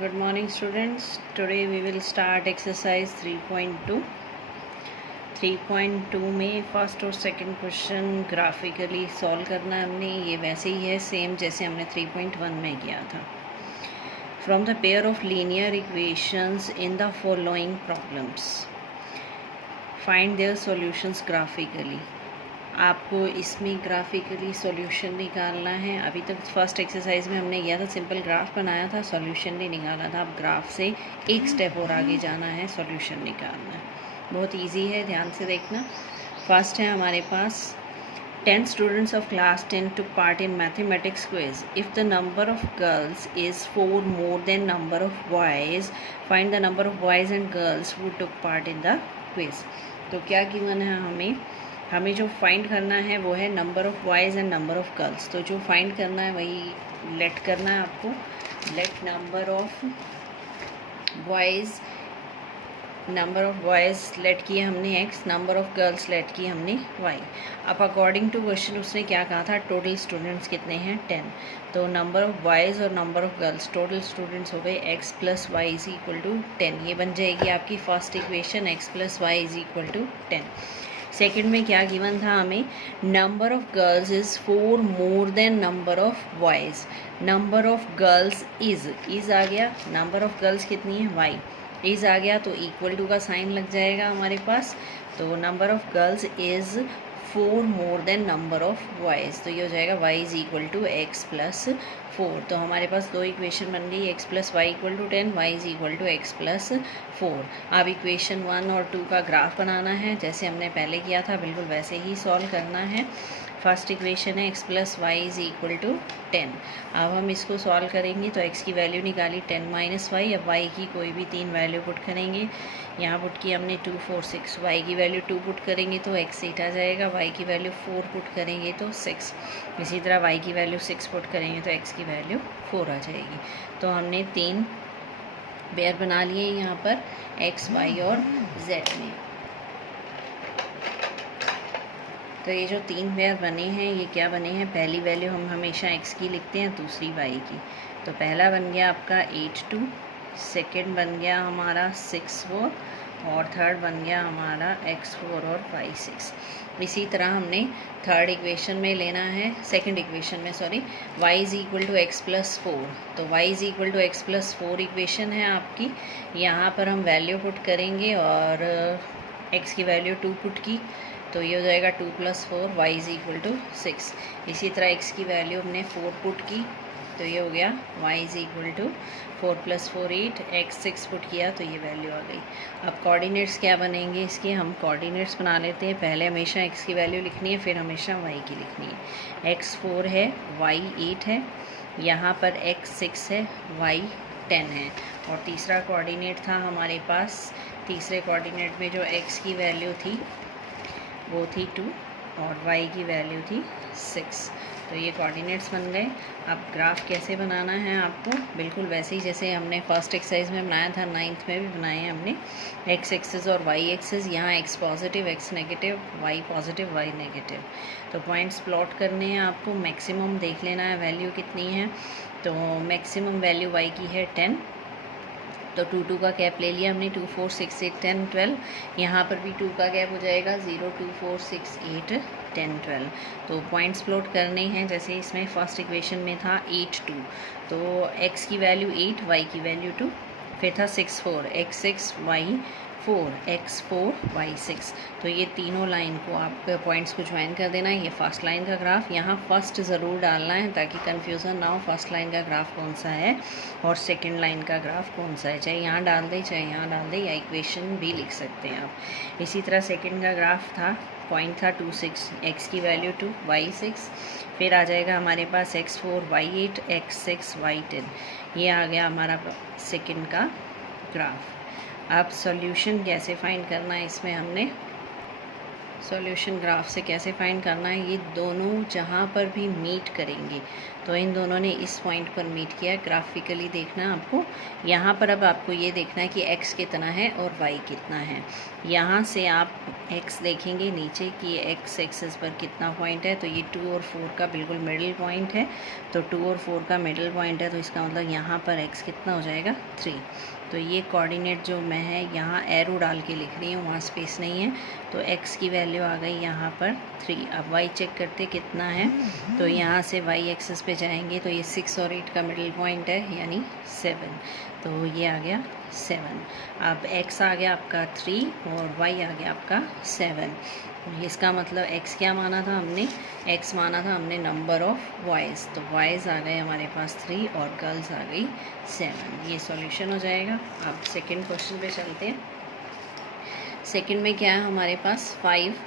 Good morning students. Today we will start exercise 3.2. 3.2 में first और second question graphically solve करना है हमने. ये वैसे ही है सेम जैसे हमने 3.1 में किया था. From the pair of linear equations in the following problems find their solutions graphically. आपको इसमें ग्राफिकली सॉल्यूशन निकालना है. अभी तक फर्स्ट एक्सरसाइज में हमने किया था, सिंपल ग्राफ बनाया था, सॉल्यूशन नहीं निकाला था. अब ग्राफ से एक स्टेप और आगे जाना है, सॉल्यूशन निकालना है. बहुत इजी है, ध्यान से देखना. फर्स्ट है हमारे पास 10 students of class 10 took part in mathematics quiz. If the number of girls is 4 more than number of boys, find the number of boys and girls who took part in the quiz. तो क्या given है हमें जो find करना है वो है number of boys and number of girls. तो जो फाइंड करना है वही लेट करना है आपको. Let number of boys let किए हमने x, number of girls let की हमने y. अब अकॉर्डिंग टू क्वेश्चन उसने क्या कहा था, टोटल स्टूडेंट्स कितने हैं 10. तो नंबर ऑफ़ बॉयज़ और number of girls, total students हो गए x + y = 10. ये बन जाएगी आपकी first equation, x + y = 10. Second में क्या गिवन था हमें, number of girls is 4 more than number of boys. Number of girls is आ गया, नंबर ऑफ़ गर्ल्स कितनी है y. इज़ आ गया तो इक्वल टू का साइन लग जाएगा हमारे पास. तो number of girls is 4 more than number of boys. तो ये हो जाएगा y = x + 4. तो हमारे पास दो इक्वेशन बन गई, x + y = 10, y = x + 4. अब इक्वेशन 1 और 2 का ग्राफ बनाना है, जैसे हमने पहले किया था बिल्कुल वैसे ही सॉल्व करना है. फर्स्ट इक्वेशन है x + y = 10. अब हम इसको सॉल्व करेंगे तो x की वैल्यू निकाली 10 - y. अब y की कोई भी 3 वैल्यू पुट करेंगे. यहाँ पुट की हमने 2, 4, 6. y की वैल्यू 2 पुट करेंगे तो x 8 आ जाएगा. y की वैल्यू 4 पुट करेंगे तो 6. इसी तरह y की वैल्यू 6 पुट करेंगे तो x की वैल्यू 4 आ जाएगी. तो हमने 3 पेयर बना लिए यहाँ पर x, y और z में. तो ये जो 3 पेयर बने हैं ये क्या बने हैं, पहली वैल्यू हम हमेशा x की लिखते हैं, दूसरी y की. तो पहला बन गया आपका 8, 2. सेकेंड बन गया हमारा 6, 4. और थर्ड बन गया हमारा x, 4 और y, 6. इसी तरह हमने थर्ड इक्वेशन में लेना है, सेकंड इक्वेशन में सॉरी, y = x + 4. तो y = x + 4 इक्वेशन है आपकी. यहाँ पर हम वैल्यू पुट करेंगे और x की वैल्यू 2 पुट की तो ये हो जाएगा 2 + 4, y = 6. इसी तरह x की वैल्यू हमने 4 पुट की तो ये हो गया y = 4 + 4, 8. x 6 पुट किया तो ये वैल्यू आ गई. अब कोऑर्डिनेट्स क्या बनेंगे इसके, हम कोऑर्डिनेट्स बना लेते हैं. पहले हमेशा x की वैल्यू लिखनी है, फिर हमेशा y की लिखनी है. x 4 है, y 8 है, यहाँ पर x 6 है, y 10 है. और तीसरा कोऑर्डिनेट था हमारे पास, तीसरे कोऑर्डिनेट में जो x की वैल्यू थी वो थी 2 और y की वैल्यू थी 6. तो ये कोऑर्डिनेट्स बन गए. अब ग्राफ कैसे बनाना है आपको, बिल्कुल वैसे ही जैसे हमने फर्स्ट एक्सरसाइज में बनाया था, 9th में भी बनाए हैं हमने. x एक्सिस और y एक्सिस, यहाँ x positive, x negative, y positive, y negative. तो पॉइंट्स प्लॉट करने हैं आपको. मैक्सिमम देख लेना है वैल्यू कितनी है. तो मैक्सिमम वैल्यू y की है 10. तो 2, 2 का गैप ले लिया हमने, 2, 4, 6, 8, 10, 12. यहाँ पर भी 2 का गैप हो जाएगा, 0, 2, 4, 6, 8, 10, 12. तो पॉइंट्स प्लॉट करने हैं जैसे इसमें फर्स्ट इक्वेशन में था 8, 2. तो x की वैल्यू 8, y की वैल्यू 2. फिर था 6, 4, x 6, y 4, x 4, y 6. तो ये तीनों लाइन को आप पॉइंट्स को ज्वाइन कर देना है. ये फर्स्ट लाइन का ग्राफ, यहाँ फर्स्ट ज़रूर डालना है ताकि कन्फ्यूज़न ना हो, फर्स्ट लाइन का ग्राफ कौन सा है और सेकंड लाइन का ग्राफ कौन सा है. चाहे यहाँ डाल दे चाहे यहाँ डाल दे, या इक्वेशन भी लिख सकते हैं आप. इसी तरह सेकंड का ग्राफ था, पॉइंट था 2, 6, x की वैल्यू 2, y 6. फिर आ जाएगा हमारे पास x 4, y 8, x 6, y 10. ये आ गया हमारा सेकंड का ग्राफ. अब सॉल्यूशन कैसे फाइंड करना है, इसमें हमने सॉल्यूशन ग्राफ से कैसे फाइंड करना है, ये दोनों जहाँ पर भी मीट करेंगे तो इन दोनों ने इस पॉइंट पर मीट किया। ग्राफिकली देखना आपको, यहाँ पर अब आपको ये देखना है कि x कितना है और y कितना है। यहाँ से आप x देखेंगे नीचे कि x एक्सिस पर कितना पॉइंट है, तो ये 2 और 4 का बिल्कुल मिडिल पॉइंट है। तो 2 और 4 का मिडिल पॉइंट है, तो इसका मतलब यहाँ पर x कितना हो जाएगा 3। तो ये कोऑर्डिनेट जो मैं है यहाँ एरो डाल के लिख रही हूँ, वहाँ स्पेस नहीं है, तो x की वैल्यू आ गई यहाँ पर 3। अब y चेक करते कितना है, तो यहाँ से y एक्सिस पे जाएंगे तो ये 6 और 8 का मिडिल पॉइंट है यानी 7, तो ये आ गया 7। अब x आ गया आपका 3 और y आ गया आपका 7। इसका मतलब x क्या माना था हमने, x माना था हमने नंबर ऑफ बॉयज़, तो बॉयज़ आ गए हमारे पास 3 और गर्ल्स आ गई 7। ये सॉल्यूशन हो जाएगा। अब सेकंड क्वेश्चन पे चलते हैं। सेकंड में क्या है हमारे पास, 5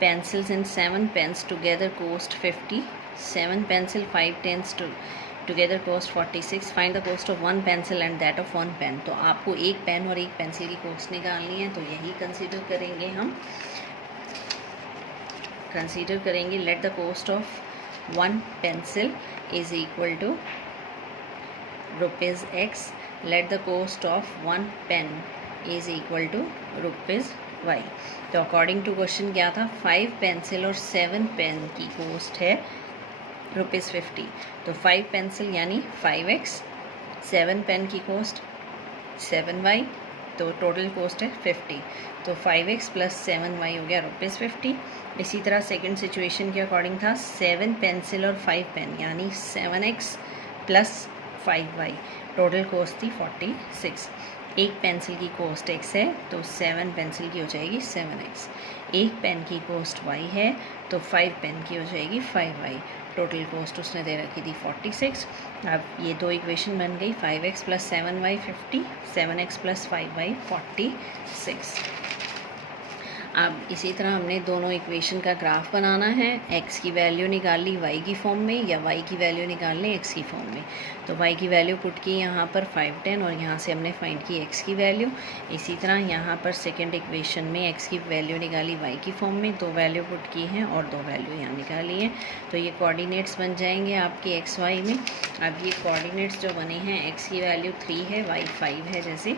pencils and 7 pens together cost 50, 7 pencil 5 pens together cost 46, find the cost of 1 pencil and that of 1 pen। तो आपको एक पेन और एक पेंसिल की कॉस्ट निकालनी है, तो यही कंसीडर करेंगे हम। कंसीडर करेंगे let the cost of 1 pencil is equal to rupees x, let the cost of 1 pen is equal to rupees y। तो अकॉर्डिंग टू क्वेश्चन क्या था, 5 पेंसिल और 7 पेन की कॉस्ट है रुपीज़ 50। तो 5 पेंसिल यानी 5x, 7 पेन की कॉस्ट 7y, तो टोटल कॉस्ट है 50। तो 5x प्लस 7y हो गया रुपीज़ 50। इसी तरह सेकंड सिचुएशन के अकॉर्डिंग था, 7 पेंसिल और 5 पेन यानी 7x plus 5y, total cost थी 46। एक पेंसिल की कॉस्ट x है, तो 7 पेंसिल की हो जाएगी 7x। एक पेन की कॉस्ट y है, तो 5 पेन की हो जाएगी 5y, टोटल कॉस्ट उसने दे रखी थी 46। अब ये दो इक्वेशन बन गई, 5x plus 7y 50, 7x plus 5y 46। अब इसी तरह हमने दोनों इक्वेशन का ग्राफ बनाना है। x की वैल्यू निकाल ली y की फॉर्म में, या y की वैल्यू निकाल ली x की फॉर्म में। तो y की वैल्यू पुट की यहाँ पर 5, 10 और यहाँ से हमने फाइंड की x की वैल्यू। इसी तरह यहाँ पर सेकंड इक्वेशन में x की वैल्यू निकाली y की फॉर्म में, 2 वैल्यू पुट की हैं और 2 वैल्यू यहाँ निकाली है। तो ये कोऑर्डिनेट्स बन जाएंगे आपके x y में। अब ये कोऑर्डिनेट्स जो बने हैं, x की वैल्यू 3 है, y 5 है जैसे,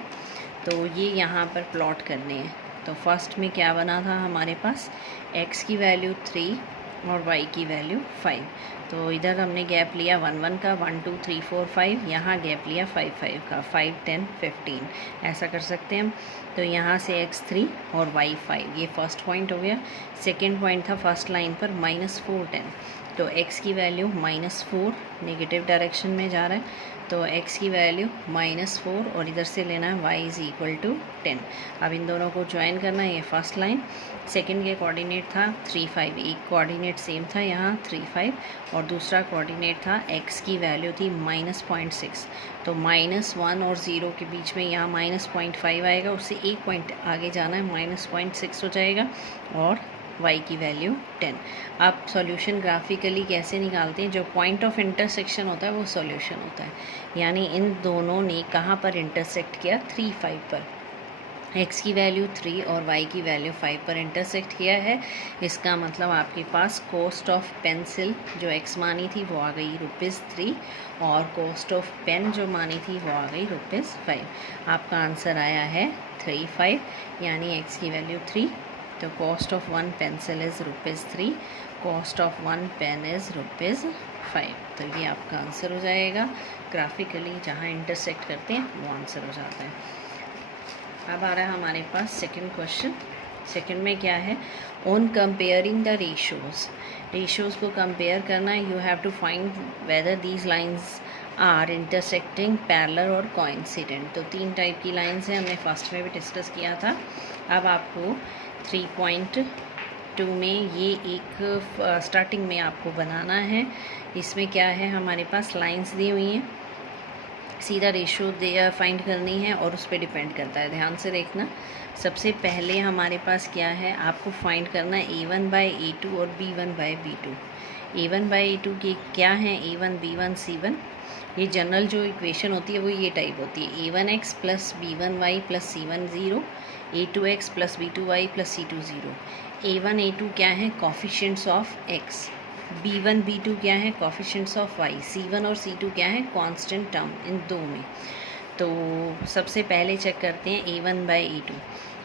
तो ये यहाँ पर प्लॉट करने हैं। तो फर्स्ट में क्या बना था हमारे पास, x की वैल्यू 3 और y की वैल्यू 5। तो इधर हमने गैप लिया 1 1 का, 1 2 3 4 5, यहाँ गैप लिया 5 5 का, 5 10 15, ऐसा कर सकते हैं हम। तो यहाँ से x 3 और y 5, ये फर्स्ट पॉइंट हो गया। सेकंड पॉइंट था फर्स्ट लाइन पर -4 10, तो x की वैल्यू -4 नेगेटिव डायरेक्शन में जा रहा है, तो x की वैल्यू -4 और इधर से लेना है y इज़ इक्वल टू 10। अब इन दोनों को ज्वाइन करना है, ये फर्स्ट लाइन। सेकंड के कोऑर्डिनेट था 3 5, एक कोऑर्डिनेट सेम था यहाँ 3 5, और दूसरा कोऑर्डिनेट था x की वैल्यू थी -0.6, तो -1 और 0 के बीच में यहाँ -0.5 आएगा, उससे एक पॉइंट आगे जाना है, -0.6 हो जाएगा, और y की वैल्यू 10। आप सॉल्यूशन ग्राफिकली कैसे निकालते हैं, जो पॉइंट ऑफ इंटरसेक्शन होता है वो सॉल्यूशन होता है। यानी इन दोनों ने कहाँ पर इंटरसेक्ट किया, 3 5 पर। x की वैल्यू 3 और y की वैल्यू 5 पर इंटरसेक्ट किया है। इसका मतलब आपके पास कॉस्ट ऑफ पेंसिल जो x मानी थी वो आ गई ₹3, और कॉस्ट ऑफ पेन जो मानी थी वो आ गई ₹5। आपका आंसर आया है 3 5, यानी x की वैल्यू 3। तो cost of 1 pencil is ₹3, cost of 1 pen is ₹5। तो ये आपका आंसर हो जाएगा। ग्राफिकली जहाँ इंटरसेक्ट करते हैं वो आंसर हो जाता है। अब आ रहा है हमारे पास सेकंड क्वेश्चन। सेकंड में क्या है, ऑन कंपेयरिंग द रेशोज़ को कंपेयर करना है। You have to find whether these lines are intersecting, parallel और कोइंसिडेंट। तो 3 टाइप की लाइंस हैं, हमने फर्स्ट में भी डिस्कस किया था। अब आपको 3.2 में ये एक स्टार्टिंग में आपको बनाना है। इसमें क्या है, हमारे पास लाइंस दी हुई हैं, सीधा रेशो फाइंड करनी है और उस पर डिपेंड करता है। ध्यान से देखना। सबसे पहले हमारे पास क्या है, आपको फाइंड करना है A1/A2 और B1/B2। A1/A2 की क्या है, A1 B1 C1। ये जनरल जो इक्वेशन होती है वो ये टाइप होती है, A1x plus B1y plus C1 0, A2x plus B2y plus C2 0। A1 A2 क्या है, coefficients of x, B1 B2 क्या है, कोफिशिएंट्स ऑफ y, C1 और C2 क्या है, कांस्टेंट टर्म इन दो में। तो सबसे पहले चेक करते हैं A1 बाई A2।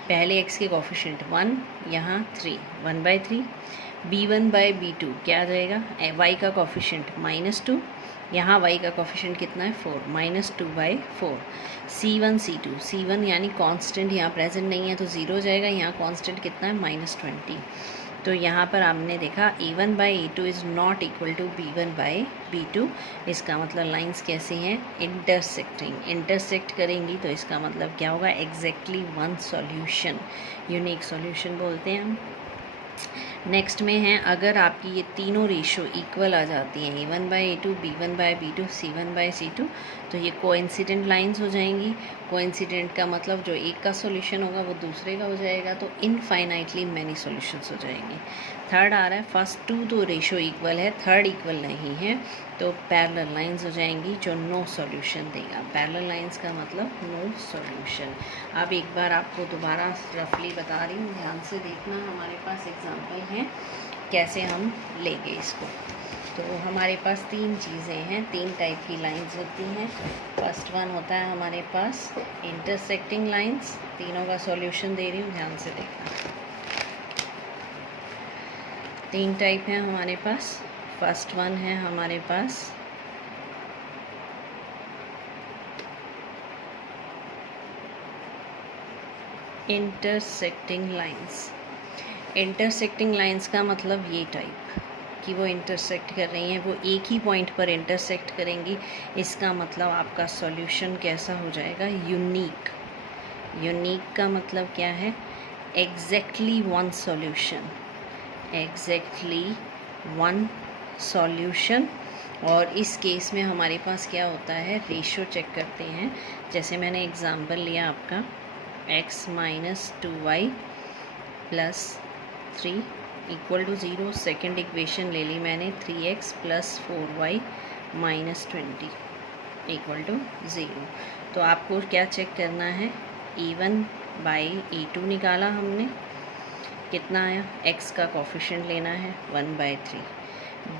पहले x के कोफिशिएंट 1, यहाँ 3, 1/3। B1 बाई B2 क्या आ जाएगा, y का कोफिशिएंट -2, यहाँ y का कोफिशिएंट कितना है 4, -2/4। C1 C2, C1 यानी कांस्टेंट यहाँ प्रेजेंट नहीं है तो 0 हो जाएगा, यहाँ कांस्टेंट कितना है -20। तो यहाँ पर आपने देखा A1 by A2 is not equal to B1 by B2। इसका मतलब लाइंस कैसे हैं, इंटरसेक्टिंग, इंटरसेक्ट करेंगी तो इसका मतलब क्या होगा, exactly one solution, unique solution बोलते हैं हम। नेक्स्ट में है, अगर आपकी ये तीनों रेशो इक्वल आ जाती हैं, A1 by A2, B1 by B2, C1 by C2, तो ये कोइंसिडेंट लाइंस हो जाएंगी। कोइंसिडेंट का मतलब जो एक का सॉल्यूशन होगा वो दूसरे का हो जाएगा, तो इनफाइनाइटली मैनी सॉल्यूशंस हो जाएंगे। थर्ड आ रहा है, फर्स्ट टू तो रेशो इक्वल है, थर्ड इक्वल नहीं है, तो पैरेलल लाइंस हो जाएंगी जो नो सॉल्यूशन देगा। पैरेलल लाइंस का मतलब नो सॉल्यूशन। अब एक बार आपको दोबारा रफली बता रही हूँ, ध्यान से देखना। हमारे पास एग्जांपल हैं कैसे हम लेंगे इसको। तो हमारे पास तीन चीज़ें हैं, तीन टाइप की लाइंस होती हैं। फर्स्ट वन होता है हमारे पास इंटरसेक्टिंग लाइंस। तीनों का सॉल्यूशन दे रही हूँ, ध्यान से देखना। तीन टाइप हैं हमारे पास। फर्स्ट वन है हमारे पास इंटरसेक्टिंग लाइंस। इंटरसेक्टिंग लाइंस का मतलब ये टाइप कि वो इंटरसेक्ट कर रही हैं, वो एक ही पॉइंट पर इंटरसेक्ट करेंगी। इसका मतलब आपका सॉल्यूशन कैसा हो जाएगा, यूनिक। यूनिक का मतलब क्या है, exactly one solution, exactly one solution. और इस केस में हमारे पास क्या होता है, रेशो चेक करते हैं। जैसे मैंने एग्जांपल लिया आपका x - 2y + 3 = 0। सेकेंड इक्वेशन ले ली मैंने 3x + 4y - 20 = 0। तो आपको क्या चेक करना है, A1 बाई A2 निकाला हमने, कितना आया, x का कोफिशिएंट लेना है 1/3।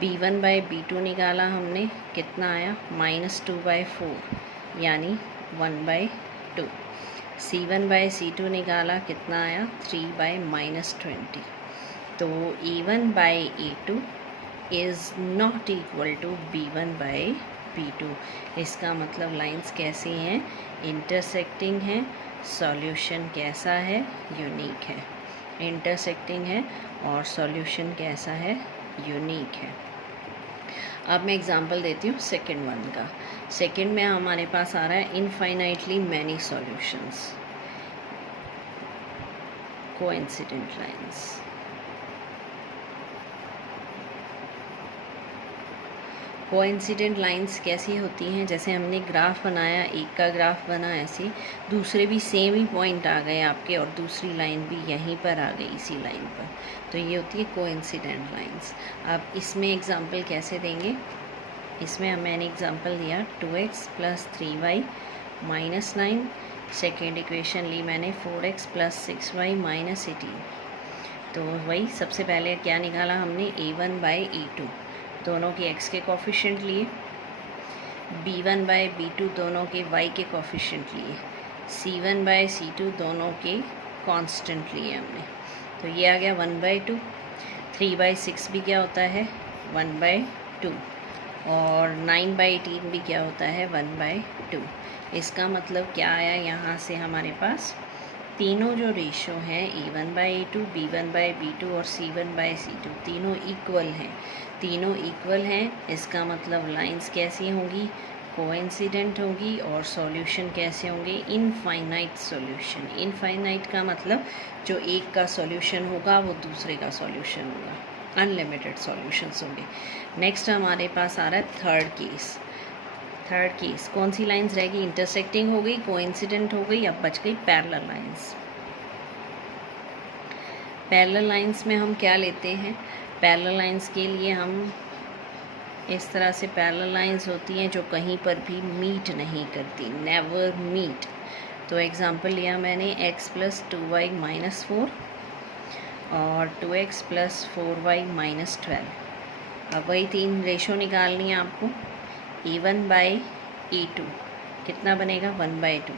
B1 बाई B2 निकाला हमने, कितना आया, -2/4 यानी 1/2। C1 बाई C2 निकाला, कितना आया, 3/-20। तो A1 by A2 is not equal to B1 by B2। इसका मतलब लाइंस कैसी हैं, इंटरसेक्टिंग हैं, सॉल्यूशन कैसा है, यूनिक है। इंटरसेक्टिंग है और सॉल्यूशन कैसा है, यूनिक है। अब मैं एग्जांपल देती हूँ सेकंड वन का। सेकंड में हमारे पास आ रहा है infinitely many solutions, coincident lines. Coincident lines कैसी होती हैं, जैसे हमने ग्राफ बनाया, एक का ग्राफ बना ऐसे, दूसरे भी सेम ही पॉइंट आ गए आपके और दूसरी लाइन भी यहीं पर आ गई इसी लाइन पर, तो ये होती है कोइंसिडेंट लाइंस। अब इसमें एग्जांपल कैसे देंगे, इसमें मैंने एग्जांपल दिया 2x + 3y - 9। सेकेंड इक्वेशन ली मैंने 4x + 6y - 18। तो वही सबसे पहले क्या निकाला हमने, A1 बाई A2, दोनों के x के कोफिशिएंट लिए, B1 बाई B2 दोनों के y के कोफिशिएंट लिए, C1 बाई C2 दोनों के कांस्टेंट लिए हमने। तो ये आ गया 1/2। 3/6 भी क्या होता है, 1/2। और 9/18 भी क्या होता है, 1/2। इसका मतलब क्या आया, यहाँ से हमारे पास तीनों जो रेशो हैं A1 by A2, B1 by B2 और C1 बाई C2, तीनों इक्वल हैं। तीनों इक्वल हैं, इसका मतलब लाइंस कैसी होंगी, कोइंसिडेंट होंगी, और सॉल्यूशन कैसे होंगे, इनफाइनाइट सॉल्यूशन। इनफाइनाइट का मतलब जो एक का सॉल्यूशन होगा वो दूसरे का सॉल्यूशन होगा, अनलिमिटेड सॉल्यूशंस होंगे। नेक्स्ट हमारे पास आ रहा है थर्ड केस। थर्ड केस कौन सी लाइंस रहेगी, इंटरसेक्टिंग हो गई, कोइंसिडेंट हो गई, अब बच गई पैरेलल लाइंस। पैरेलल लाइंस में हम क्या लेते हैं, पैरेलल लाइंस के लिए हम इस तरह से पैरेलल लाइंस होती हैं जो कहीं पर भी मीट नहीं करती, नेवर मीट। तो एग्जांपल लिया मैंने x + 2y - 4 और 2x + 4y - 12। अब वही 3 रेशो निकालनी है आपको। A1/A2 कितना बनेगा 1/2,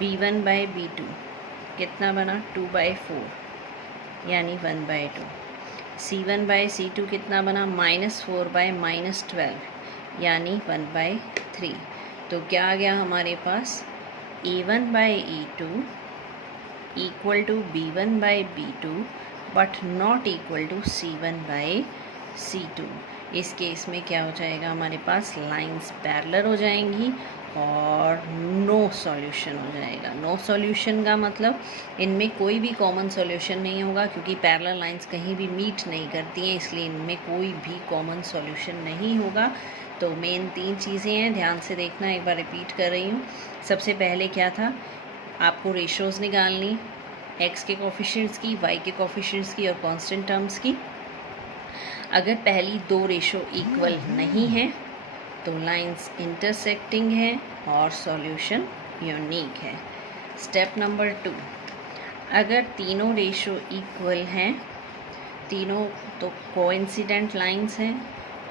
B1/B2 कितना बना 2/4 यानी 1/2, C1/C2 कितना बना -4/-12 यानी 1/3। तो क्या आ गया हमारे पास A1/A2 equal to B1/B2 but not equal to C1/C2। इस केस में क्या हो जाएगा हमारे पास लाइंस पैरेलल हो जाएंगी और नो सॉल्यूशन हो जाएगा। नो सॉल्यूशन का मतलब इनमें कोई भी कॉमन सॉल्यूशन नहीं होगा, क्योंकि पैरेलल लाइंस कहीं भी मीट नहीं करती हैं, इसलिए इनमें कोई भी कॉमन सॉल्यूशन नहीं होगा। तो मेन 3 चीज़ें हैं, ध्यान से देखना, एक बार रिपीट कर रही हूँ। सबसे पहले क्या था, आपको रेशोज़ निकालनी, x के कोफिशिएंट्स की, y के कोफिशिएंट्स की और कांस्टेंट टर्म्स की। अगर पहली 2 रेशो इक्वल नहीं है तो लाइंस इंटरसेक्टिंग है और सॉल्यूशन यूनिक है। स्टेप नंबर 2, अगर तीनों रेशो इक्वल हैं, तीनों तो कोइंसिडेंट लाइंस हैं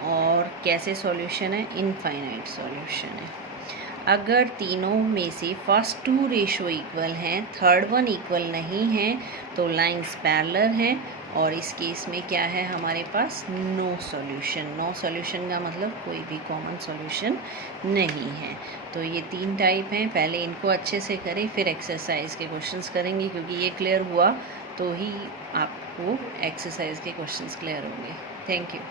और कैसे सॉल्यूशन है, इनफाइनाइट सॉल्यूशन है। अगर तीनों में से फर्स्ट 2 रेशो इक्वल हैं, थर्ड वन इक्वल नहीं है, तो लाइंस पैरेलल हैं और इस केस में क्या है हमारे पास नो सॉल्यूशन। नो सॉल्यूशन का मतलब कोई भी कॉमन सॉल्यूशन नहीं है। तो ये 3 टाइप हैं, पहले इनको अच्छे से करें फिर एक्सरसाइज के क्वेश्चंस करेंगे, क्योंकि ये क्लियर हुआ तो ही आपको एक्सरसाइज के क्वेश्चंस क्लियर होंगे। Thank you.